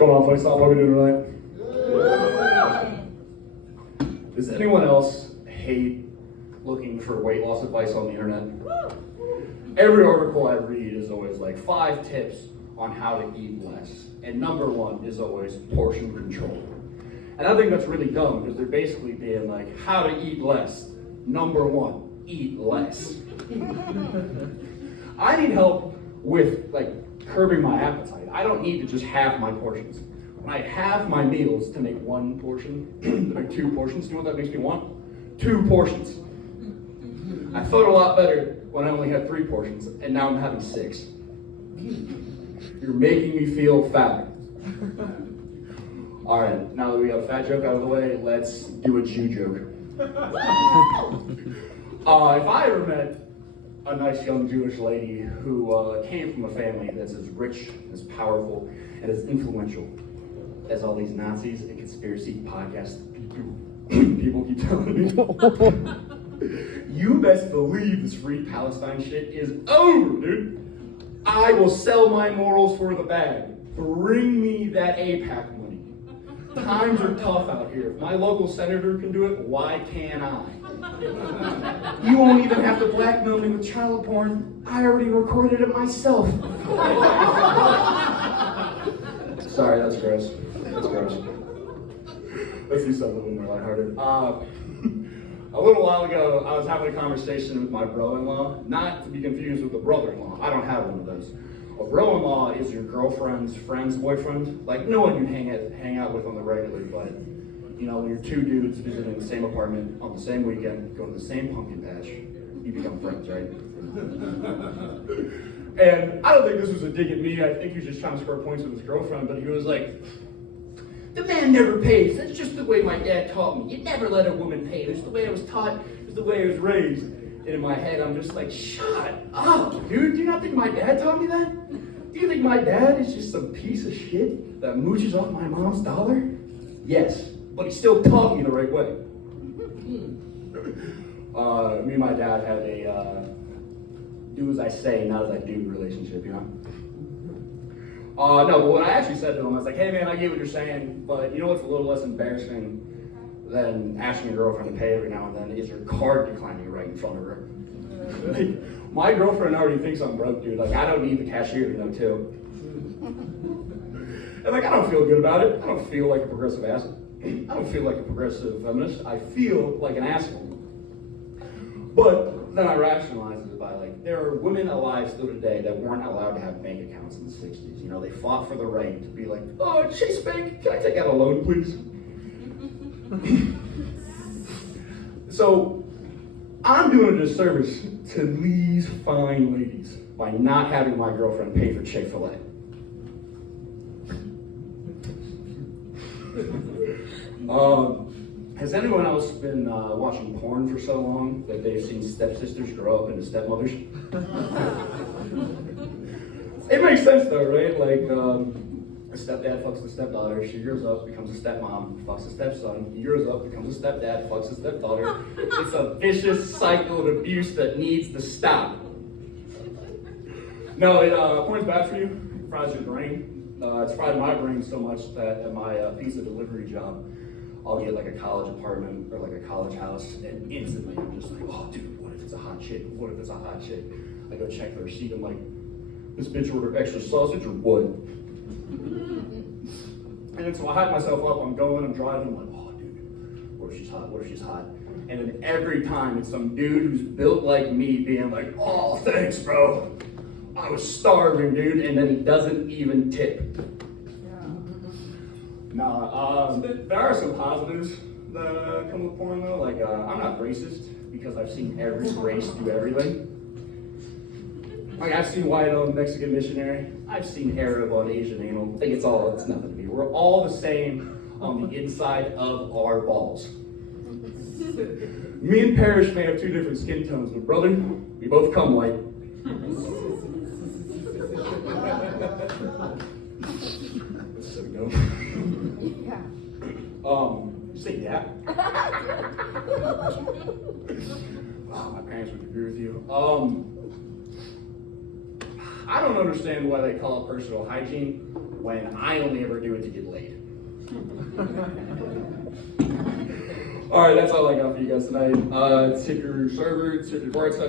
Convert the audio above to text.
Come on, folks, stop what we're doing tonight. Does anyone else hate looking for weight loss advice on the internet? Every article I read is always like 5 tips on how to eat less. And number 1 is always portion control. And I think that's really dumb because they're basically being like, how to eat less. Number 1, eat less. I need help with like curbing my appetite. I don't need to just have my portions. When I have my meals to make 1 portion, to make 2 portions, you know what that makes me want? 2 portions. I felt a lot better when I only had 3 portions, and now I'm having 6. You're making me feel fat. All right, now that we got a fat joke out of the way, let's do a Jew joke. If I ever met a nice young Jewish lady who came from a family that's as rich, as powerful, and as influential as all these Nazis and conspiracy podcast people keep telling me, you best believe this free Palestine shit is over, dude. I will sell my morals for the bag. Bring me that AIPAC money. Times are tough out here. If my local senator can do it, why can't I? You won't even have to blackmail me with child porn. I already recorded it myself. Sorry, that's gross. That's gross. Let's do something a little more lighthearted. A little while ago, I was having a conversation with my bro-in-law, not to be confused with a brother-in-law. I don't have one of those. A bro-in-law is your girlfriend's friend's boyfriend, like no one you hang out with on the regular, but you know, when you're 2 dudes visiting the same apartment on the same weekend, going to the same pumpkin patch, you become friends, right? And I don't think this was a dig at me. I think he was just trying to score points with his girlfriend, but he was like, the man never pays. That's just the way my dad taught me. You never let a woman pay. That's the way I was taught. It's the way I was raised. And in my head, I'm just like, shut up, dude. Do you not think my dad taught me that? Do you think my dad is just some piece of shit that mooches off my mom's dollar? Yes, but he still taught me the right way. Me and my dad had a do as I say, not as I do relationship, you know? No, but what I actually said to him, I was like, hey man, I get what you're saying, but you know what's a little less embarrassing than asking your girlfriend to pay every now and then is your card declining right in front of her. Like, my girlfriend already thinks I'm broke, dude. Like, I don't need the cashier to know too. And like, I don't feel good about it. I don't feel like a progressive asshole. I don't feel like a progressive feminist. I feel like an asshole. But then I rationalize it by like, there are women alive still today that weren't allowed to have bank accounts in the 60s. You know, they fought for the right to be like, oh, Chase Bank, can I take out a loan, please? So I'm doing a disservice to these fine ladies by not having my girlfriend pay for Chick-fil-A. Has anyone else been watching porn for so long that they've seen stepsisters grow up into stepmothers? It makes sense though, right? Like, a stepdad fucks the stepdaughter, she grows up, becomes a stepmom, fucks a stepson, he grows up, becomes a stepdad, fucks a stepdaughter. It's a vicious cycle of abuse that needs to stop. No, porn's bad for you, it fries your brain. It's fried my brain so much that at my pizza delivery job, I'll get like a college apartment or like a college house, and instantly I'm just like, oh dude, what if it's a hot chick? What if it's a hot chick? I go check the receipt, I'm like, this bitch ordered extra sausage or what? And then so I hype myself up, I'm driving, I'm like, oh dude, what if she's hot, what if she's hot? And then every time it's some dude who's built like me being like, oh thanks bro, I was starving dude, and then he doesn't even tip. There are some positives that come with porn though, like I'm not racist because I've seen every race do everything. Like I've seen white on Mexican missionary, I've seen Arab on Asian anal. Like it's nothing to me. We're all the same on the inside of our balls. Me and Parrish may have 2 different skin tones, but brother, we both come white. So go. Say yeah. Wow, my parents would agree with you. I don't understand why they call it personal hygiene. when I only ever do it to get laid. All right, that's all I got for you guys tonight. Tip your server, tip your bartender.